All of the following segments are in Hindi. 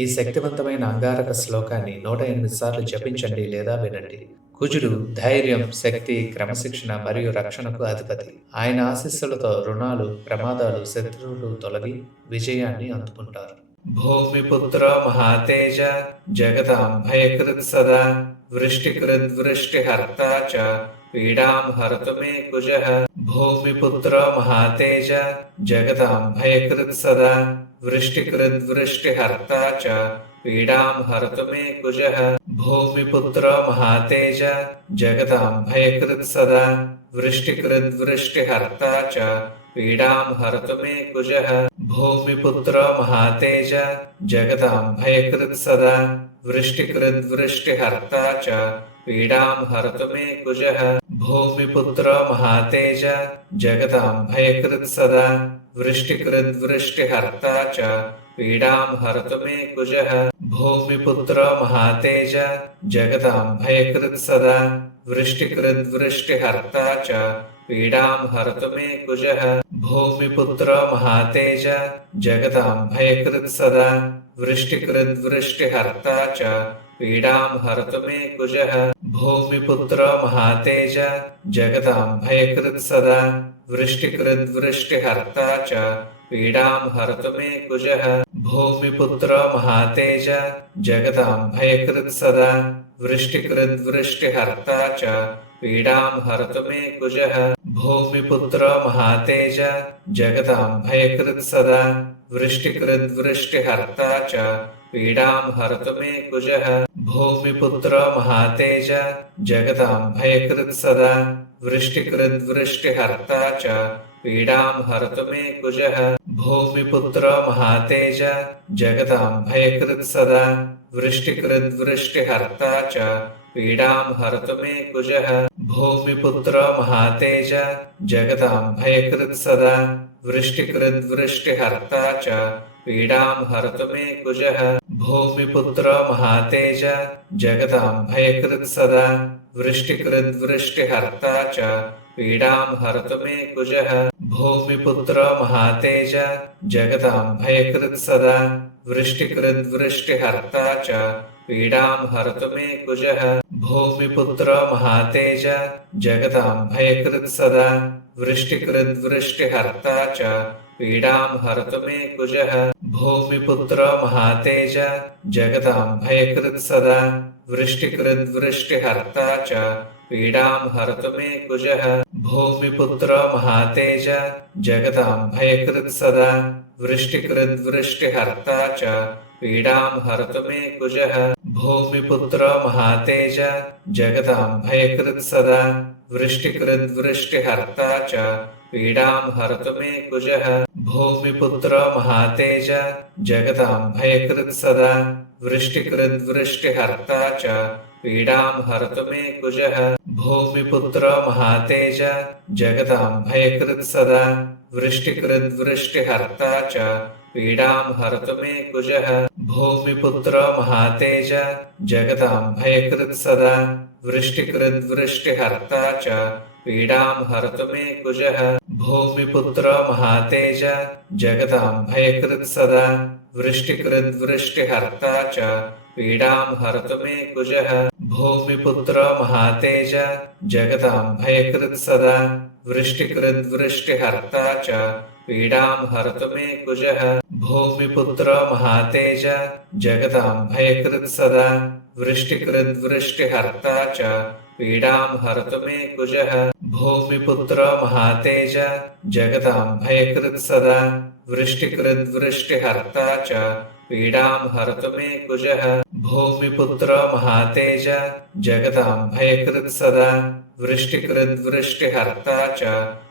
ఈ శక్తివంతమైన అంగారక శ్లోకాన్ని 108 సార్లు జపించండి లేదా వినండి. కుజుడు ధైర్యం, శక్తి, క్రమశిక్షణ మరియు రక్షణకు అధిపతి. ఆయన ఆశీస్సులతో రుణాలు, ప్రమాదాలు, శత్రువులు తొలగి విజయాన్ని అందుకుంటారు. భూమిపుత్ర మహాతేజ జగతాం భయకృత్ సదా వృష్టికృద్వృష్టిహర్తా చ పీడాం హరతు మే కుజః. భూమిపుత్ర మహాతేజ జగతాం భయకృత్ సదా వృష్టికృద్వృష్టిహర్తా చ పీడాం హరతు మే కుజః. భూమిపుత్ర మహాతేజ జగతాం భయకృత్ సదా వృష్టికృద్వృష్టిహర్తా చ పీడాం హరతు మే కుజః. భూమిపుత్ర మహాతేజ జగతాం భయకృత్ సదా వృష్టికృద్వృష్టిహర్తా చ పీడాం హరతు మే కుజః. భూమిపుత్ర మహాతేజ జగతాం భయకృత్ సదా వృష్టికృద్వృష్టిహర్తా చ పీడాం హరతు మే కుజః. భూమిపుత్ర మహాతేజ జగతాం భయకృత్ సదా వృష్టికృద్వృష్టిహర్తా చ పీడాం హరతు మే కుజః. భూమిపుత్ర మహాతేజ జగతాం భయకృత్ సదా వృష్టికృద్వృష్టిహర్తా చ పీడాం హరతు మే కుజః. భూమిపుత్ర మహాతేజ జగతాం భయకృత్ సదా వృష్టికృద్వృష్టిహర్తా చ పీడాం హరతు మే కుజః. భూమిపుత్ర మహాతేజ జగతాం భయకృత్ సదా వృష్టికృద్వృష్టిహర్తా చ పీడాం హరతు మే కుజః. భూమిపుత్ర మహాతేజ జగతాం భయకృత్ సదా వృష్టికృద్వృష్టిహర్తా చ పీడాం హరతు మే కుజః. భూమిపుత్ర మహాతేజ జగతాం భయకృత్ సదా వృష్టికృద్వృష్టిహర్తా చ పీడాం హరతు మే కుజః. భూమిపుత్ర మహాతేజ జగతాం భయకృత్ సదా వృష్టికృద్వృష్టిహర్తా చ పీడాం హరతు మే కుజః. భూమిపుత్ర మహాతేజ జగతాం భయకృత్ సదా వృష్టికృద్వృష్టిహర్తా చ పీడాం హరతు మే కుజః. భూమిపుత్ర మహాతేజ జగతాం భయకృత్ సదా వృష్టికృద్వృష్టిహర్తా చ పీడాం హరతు మే కుజః. భూమిపుత్ర మహాతేజ జగతాం భయకృత్ సదా వృష్టికృద్వృష్టిహర్తా చ పీడాం హరతు మే కుజః. భూమిపుత్ర మహాతేజ జగతాం భయకృత్ సదా వృష్టికృద్వృష్టిహర్తా చ పీడాం హరతు మే కుజః. భూమిపుత్ర మహాతేజ జగతాం భయకృత్ సదా వృష్టికృద్వృష్టిహర్తా చ పీడాం హరతు మే కుజః. భూమిపుత్ర మహాతేజ జగతాం భయకృత్ సదా వృష్టికృద్వృష్టిహర్తా చ పీడాం హరతు మే కుజః. భూమిపుత్ర మహాతేజ జగతాం భయకృత్ సదా వృష్టికృద్వృష్టిహర్తా చ పీడాం హరతు మే కుజః. భూమిపుత్ర మహాతేజ జగతాం భయకృత్ సదా వృష్టికృద్వృష్టిహర్తా చ పీడాం హరతు మే కుజః. భూమిపుత్ర మహాతేజ జగతాం భయకృత్ సదా వృష్టికృద్వృష్టిహర్తా చ పీడాం హరతు మే కుజః. భూమిపుత్ర మహాతేజ జగతాం భయకృత్ సదా వృష్టికృద్వృష్టిహర్తా చ పీడాం హరతు మే కుజః. భూమిపుత్ర మహాతేజ జగతాం భయకృత్ సదా వృష్టికృద్వృష్టిహర్తా చ పీడాం హరతు మే కుజః. భూమిపుత్ర మహాతేజ జగతాం భయకృత్ సదా వృష్టికృద్వృష్టిహర్తా చ పీడాం హరతు మే కుజః. భూమిపుత్ర మహాతేజ జగతాం భయకృత్ సదా వృష్టికృద్వృష్టిహర్తా చ పీడాం హరతు మే కుజః. భూమిపుత్ర మహాతేజ జగతాం భయకృత్ సదా వృష్టికృద్వృష్టిహర్తా చ పీడాం హరతు మే కుజః. భూమిపుత్ర మహాతేజ జగతాం భయకృత్ సదా వృష్టికృద్వృష్టిహర్తా చ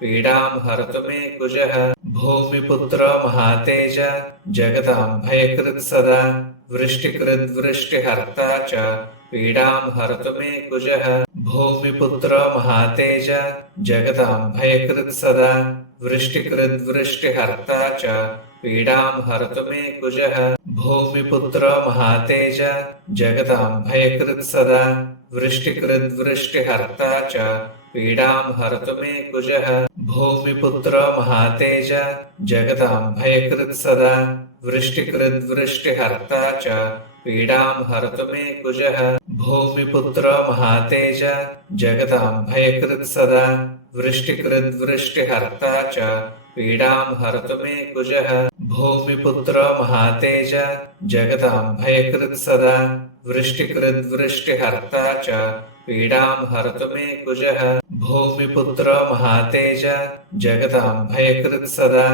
పీడాం హరతు మే కుజః. భూమిపుత్ర మహాతేజ జగతాం భయకృత్ సదా వృష్టికృద్వృష్టిహర్తా చ పీడాం హరతు మే కుజః. భూమిపుత్ర మహాతేజ జగతాం భయకృత్ సదా వృష్టికృద్వృష్టిహర్తా చ పీడాం హరతు మే కుజః. భూమిపుత్ర మహాతేజ జగతాం భయకృత్ సదా వృష్టికృద్వృష్టిహర్తా చ పీడాం హరతు మే కుజః. भूमिपुत्रो महातेज जगतां भयकृत् सदा वृष्टिकृद्वृष्टिहर्ता च पीडां हरतु मे कुजः भूमिपुत्रो महातेज जगतां भयकृत् सदा वृष्टिकृद्वृष्टिहर्ता च पीडां हरतु मे कुजः भूमिपुत्रो महातेज जगतां भयकृत् सदा वृष्टिकृद्वृष्टिहर्ता च पीडां हरतु मे कुजः भूमिपुत्रो महातेज जगतां भयकृत् सदा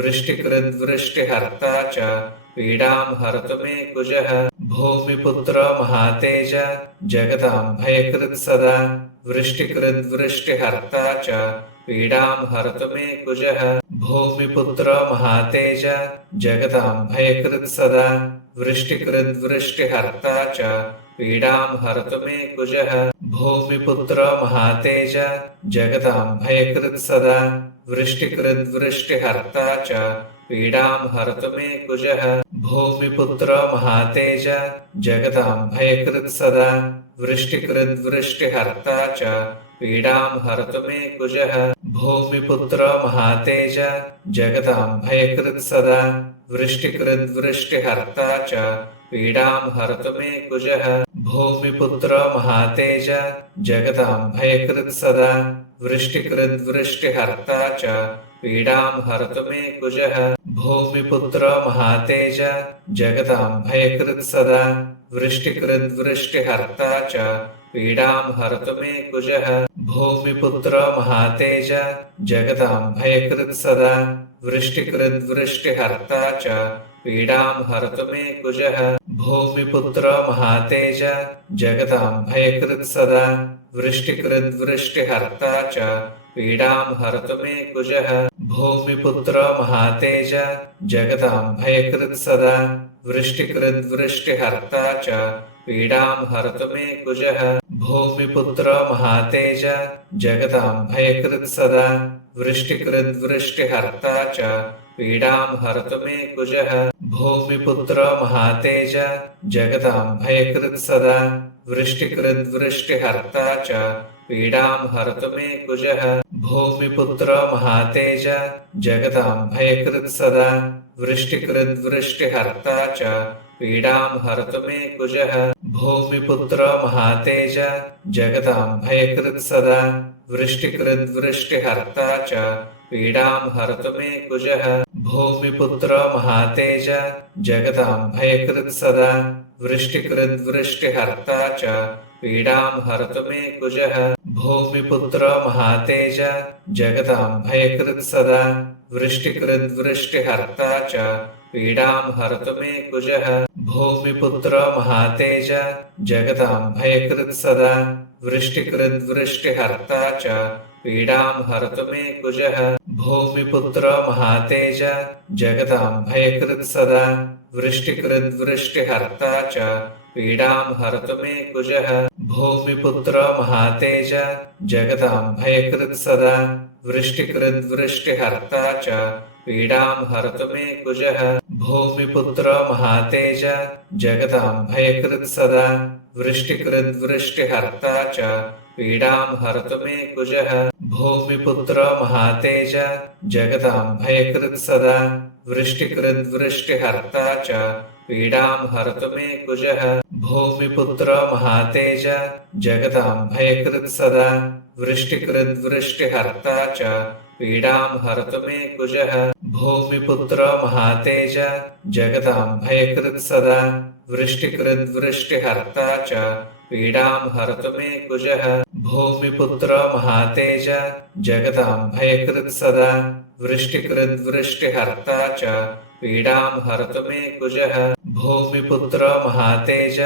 वृष्टिकृद्वृष्टिहर्ता च पीडां हरतु मे कुजः भूमिपुत्रो महातेज जगतां भयकृत् सदा वृष्टिकृद्वृष्टिहर्ता च पीडां हरतु मे कुजः भूमिपुत्रो महातेज जगतां भयकृत् सदा वृष्टिकृद्वृष्टिहर्ता च पीडां हरतु मे कुजः भूमिपुत्रो महातेज जगतां भयकृत् सदा वृष्टिकृद्वृष्टिहर्ता च पीडां हरतु मे कुजः भूमिपुत्रो महातेज जगतां भयकृत् सदा वृष्टिकृद्वृष्टिहर्ता च पीडां हरतु मे कुजः भूमिपुत्रो महातेज जगतां भयकृत् सदा वृष्टिकृद्वृष्टिहर्ता च पीडां हरतु मे कुजः भूमिपुत्रो महातेज जगतां भयकृत् सदा वृष्टिकृद्वृष्टिहर्ता च पीडां हरतु मे कुजः भूमिपुत्रो महातेज जगतां भयकृत् सदा वृष्टिकृद्वृष्टिहर्ता च पीडां हरतु मे कुजः भूमिपुत्रो महातेज जगतां भयकृत् सदा वृष्टिकृद्वृष्टिहर्ता च पीडां हरतु मे कुजः भूमिपुत्रो महातेज जगतां भयकृत् सदा वृष्टिकृद्वृष्टिहर्ता च पीडां हरतु मे कुजः भूमिपुत्रो महातेज जगतां भयकृत् सदा वृष्टिकृद्वृष्टिहर्ता च पीडां हरतु मे कुजः भूमिपुत्रो महातेज जगतां भयकृत् सदा वृष्टिकृद्वृष्टिहर्ता च पीडां हरतु मे कुजः भूमिपुत्रो महातेज जगतां भयकृत् सदा वृष्टिकृद्वृष्टिहर्ता च पीडां हरतु मे कुजः भूमिपुत्रो महातेज जगतां भयकृत् सदा वृष्टिकृद्वृष्टिहर्ता च पीडां हरतु मे कुजः भूमिपुत्रो महातेज जगतां भयकृत् सदा वृष्टिकृद्वृष्टिहर्ता च पीडां हरतु मे कुजः भूमिपुत्रो महातेज जगतां भयकृत् सदा वृष्टिकृद्वृष्टिहर्ता च पीडां हरतु मे कुजः भूमिपुत्रो महातेज जगतां भयकृत् सदा वृष्टिकृद्वृष्टिहर्ता च पीडां हरतु मे कुजः भूमिपुत्रो महातेज जगतां भयकृत् सदा वृष्टिकृद्वृष्टिहर्ता च पीडां हरतु मे कुजः भूमिपुत्रो महातेज जगतां भयकृत् सदा वृष्टिकृद्वृष्टिहर्ता च पीडां हरतु मे कुजः भूमिपुत्रो महातेज जगतां भयकृत् सदा वृष्टिकृद्वृष्टिहर्ता च पीडां हरतु मे कुजः भूमिपुत्रो महातेज जगतां भयकृत् सदा वृष्टिकृद्वृष्टिहर्ता च पीडां हरतु मे कुजः भूमिपुत्रो महातेज जगतां भयकृत् सदा वृष्टिकृद्वृष्टिहर्ता च पीडां हरतु मे कुजः भूमिपुत्रो महातेज जगतां भयकृत् सदा वृष्टिकृद्वृष्टिहर्ता च पीडां हरतु मे कुजः भूमिपुत्रो महातेज जगतां भयकृत् सदा वृष्टिकृद्वृष्टिहर्ता च पीडां हरतु मे कुजः भूमिपुत्रो महातेज जगतां भयकृत् सदा वृष्टिकृद्वृष्टिहर्ता च पीडां हरतु मे कुजः भूमिपुत्रो महातेज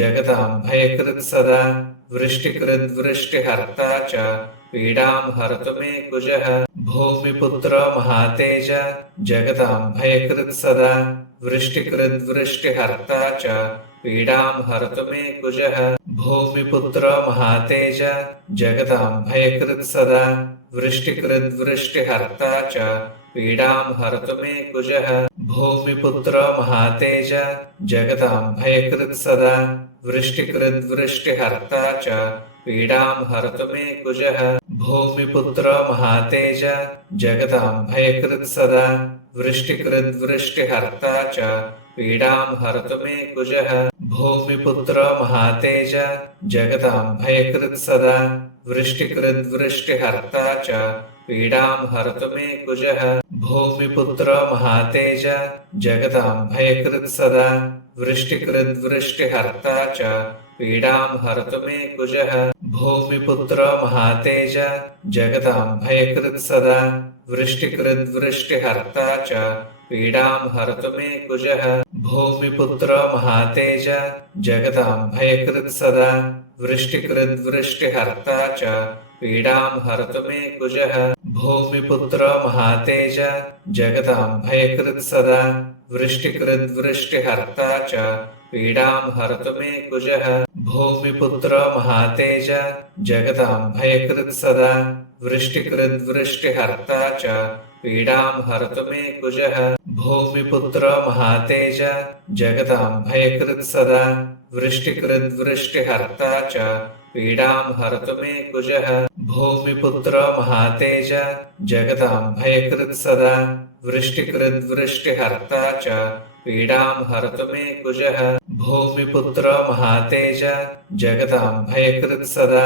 जगतां भयकृत् सदा वृष्टिकृद्वृष्टिहर्ता च पीडां हरतु मे कुजः भूमिपुत्रो महातेज जगतां भयकृत् सदा वृष्टिकृद्वृष्टिहर्ता च पीडां हरतु मे कुजः भूमिपुत्रो महातेज जगतां भयकृत् सदा वृष्टिकृद्वृष्टिहर्ता च पीडां हरतु मे कुजः भूमिपुत्रो महातेज जगतां भयकृत् सदा वृष्टिकृद्वृष्टिहर्ता च पीडां हरतु मे कुजः भूमिपुत्रो महातेज जगदाम्भयकृत् सदा वृष्टिकृद्वृष्टिहर्ता च पीडां हरतु मे कुजः भूमिपुत्रो महातेज जगदाम्भयकृत् सदा वृष्टिकृद्वृष्टिहर्ता च पीडां हरतु मे कुजः भूमिपुत्रो महातेज जगदाम्भयकृत् सदा वृष्टिकृद्वृष्टिहर्ता च पीडां हरतु मे कुजः भूमिपुत्रो महातेज जगदाम्भयकृत् सदा वृष्टिकृद्वृष्टिहर्ता च पीडां हरतु मे कुजः भूमिपुत्रो महातेज जगदाम्भयकृत् सदा वृष्टिकृद्वृष्टिहर्ता च पीडां हरतु मे कुजः भूमिपुत्रो महातेज जगदाम्भयकृत् सदा वृष्टिकृद्वृष्टिहर्ता च पीडां हरतु मे कुजः भूमिपुत्रो महातेज जगदाम्भयकृत् सदा वृष्टिकृद्वृष्टिहर्ता च पीडां हरतु मे कुजः भूमिपुत्रो महातेज जगदाम्भयकृत् सदा वृष्टिकृद्वृष्टिहर्ता च पीडां हरतु मे कुजः भूमिपुत्रो महातेज जगदाम्भयकृत् सदा वृष्टिकृद्वृष्टिहर्ता च पीडां हरतु मे कुजः भूमिपुत्रो महातेज जगदाम्भयकृत् सदा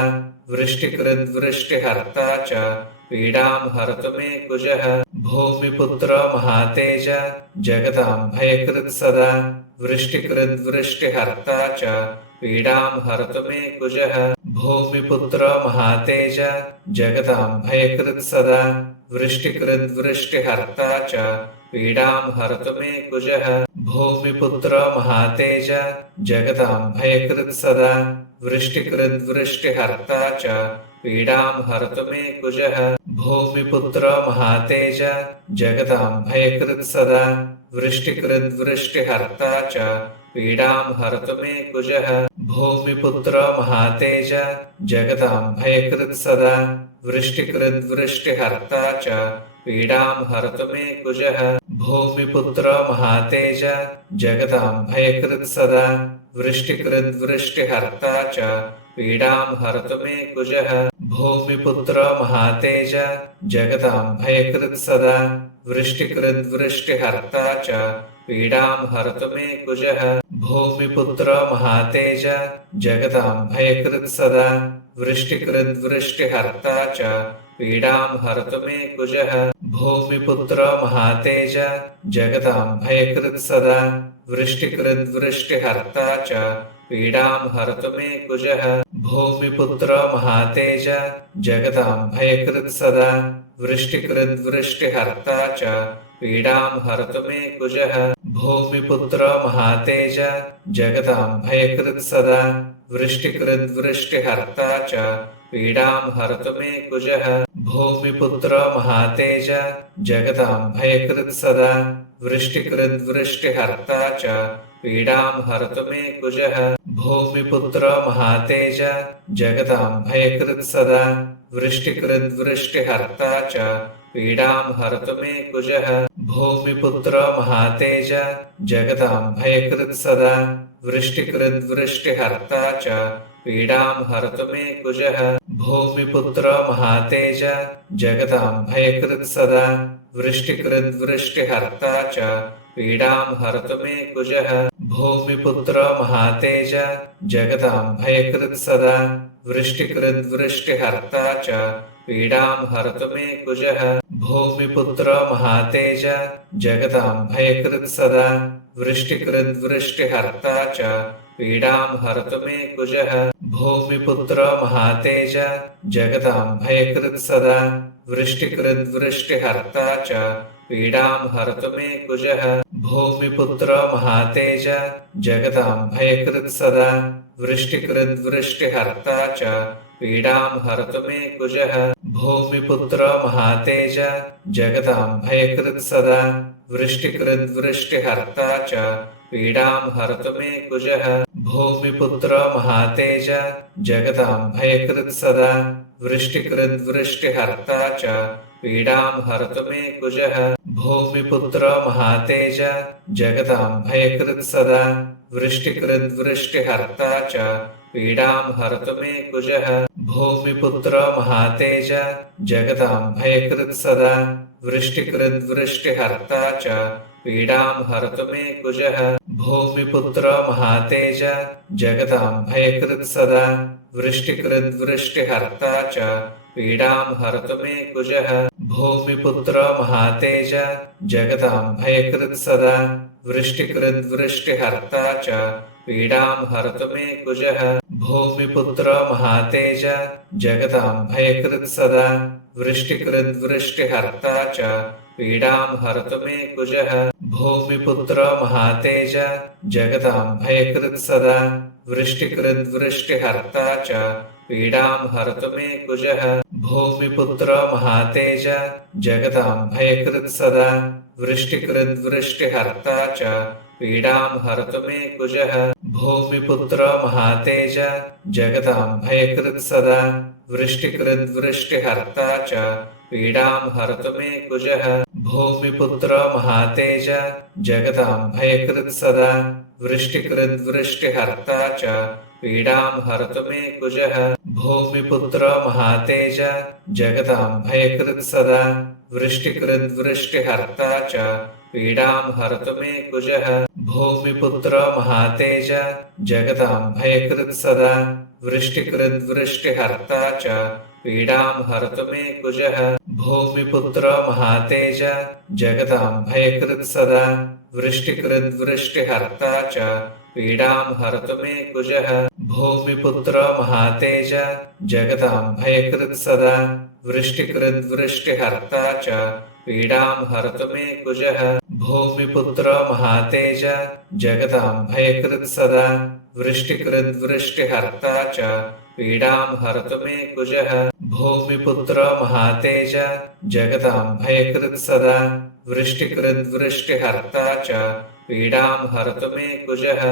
वृष्टिकृद्वृष्टिहर्ता च पीडां हरतु मे कुजः भूमिपुत्रो महातेज जगदाम्भयकृत् सदा वृष्टिकृद्वृष्टिहर्ता च पीडां हरतु मे कुजः भूमिपुत्रो महातेज जगदाम्भयकृत् सदा वृष्टिकृद्वृष्टिहर्ता च पीडां हरतु मे कुजः भूमिपुत्रो महातेज जगदाम्भयकृत् सदा वृष्टिकृद्वृष्टिहर्ता च पीडां हरतु मे कुजः भूमिपुत्रो महातेज जगदाम्भयकृत् सदा वृष्टिकृद्वृष्टिहर्ता च पीडां हरतु मे कुजः भूमिपुत्रो महातेज जगदाम्भयकृत् सदा वृष्टिकृद्वृष्टिहर्ता च पीडां हरतु मे कुजः भूमिपुत्रो महातेज जगदाम्भयकृत् सदा वृष्टिकृद्वृष्टिहर्ता च पीडां हरतु मे कुजः भूमिपुत्रो महातेज जगदाम्भयकृत् सदा वृष्टिकृद्वृष्टिहर्ता च पीडां हरतु मे कुजः भूमिपुत्रो महातेज जगदाम्भयकृत् सदा वृष्टिकृद्वृष्टिहर्ता च पीडां हरतु मे कुजः भूमिपुत्रो महातेज जगदाम्भयकृत् सदा वृष्टिकृद्वृष्टिहर्ता च पीडां हरतु मे कुजः भूमिपुत्रो महातेज जगदाम्भयकृत् सदा वृष्टिकृद्वृष्टिहर्ता च पीडां हरतु मे कुजः भूमिपुत्रो महातेज जगदाम्भयकृत् सदा वृष्टिकृद्वृष्टिहर्ता च पीडां हरतु मे कुजः भूमिपुत्रो महातेज जगदाम्भयकृत् सदा वृष्टिकृद्वृष्टिहर्ता च पीडां हरतु मे कुजः भूमिपुत्रो महातेज जगदाम्भयकृत् सदा वृष्टिकृद्वृष्टिहर्ता च पीडां हरतु मे कुजः भूमिपुत्रो महातेज जगदाम्भयकृत् सदा वृष्टिकृद्वृष्टिहर्ता च पीडां हरतु मे कुजः भूमिपुत्रो महातेज जगदाम्भयकृत् सदा वृष्टिकृद्वृष्टिहर्ता च पीडां हरतु मे कुजः भूमिपुत्रो महातेज जगदाम्भयकृत् सदा वृष्टिकृद्वृष्टिहर्ता च पीडां हरतु मे कुजः भूमिपुत्रो महातेज जगदाम्भयकृत् सदा वृष्टिकृद्वृष्टिहर्ता च पीडां हरतु मे कुजः भूमिपुत्रो महातेज जगदाम्भयकृत् सदा वृष्टिकृद्वृष्टिहर्ता च पीडां हरतु मे कुजः भूमिपुत्रो महातेज जगदाम्भयकृत् सदा वृष्टिकृद्वृष्टिहर्ता च पीडां हरतु मे कुजः भूमिपुत्रो महातेज जगदाम्भयकृत् सदा वृष्टिकृद्वृष्टिहर्ता च पीडां हरतु मे कुजः भूमिपुत्रो महातेज जगदाम्भयकृत् सदा वृष्टिकृद्वृष्टिहर्ता च पीडां हरतु मे कुजः भूमिपुत्रो महातेज जगदाम्भयकृत् सदा वृष्टिकृद्वृष्टिहर्ता च पीडां हरतु मे कुजः भूमिपुत्रो महातेज जगतां भयकृत् सदा वृष्टिकृद्वृष्टिहर्ता च पीडां हरतु मे कुजः भूमिपुत्रो महातेज जगतां भयकृत् सदा वृष्टिकृद्वृष्टिहर्ता च पीडां हरतु मे कुजः भूमिपुत्रो महातेज जगतां भयकृत् सदा वृष्टिकृद्वृष्टिहर्ता च पीडां हरतु मे कुजः भूमिपुत्रो महातेज जगतां भयकृत् सदा वृष्टिकृद्वृष्टिहर्ता च पीडां हरतु मे कुजः भूमिपुत्रो महातेज जगतां भयकृत् सदा वृष्टिकृद्वृष्टिहर्ता च पीडां हरतु मे कुजः भूमिपुत्रो महातेज जगतां भयकृत् सदा वृष्टिकृद्वृष्टिहर्ता च पीडां हरतु मे कुजः भूमिपुत्रो महातेज जगतां भयकृत् सदा वृष्टिकृद्वृष्टिहर्ता च पीडां हरतु मे कुजः भूमिपुत्रो महातेज जगतां भयकृत् सदा वृष्टिकृद्वृष्टिहर्ता च पीडां हरतु मे कुजः भूमिपुत्रो महातेज जगतां भयकृत् सदा वृष्टिकृद्वृष्टिहर्ता च पीडां हरतु मे कुजः भूमिपुत्रो महातेज जगतां भयकृत् सदा वृष्टिकृद्वृष्टिहर्ता च पीडां हरतु मे कुजः भूमिपुत्रो महातेज जगतां भयकृत् सदा वृष्टिकृद्वृष्टिहर्ता च पीडां हरतु मे कुजः भूमिपुत्रो महातेज जगतां भयकृत् सदा वृष्टिकृद्वृष्टिहर्ता च पीडां हरतु मे कुजः भूमिपुत्रो महातेज जगतां भयकृत् सदा वृष्टिकृद्वृष्टिहर्ता च पीडां हरतु मे कुजः भूमिपुत्रो महातेज जगतां भयकृत् सदा वृष्टिकृद्वृष्टिहर्ता च पीडां हरतु मे कुजः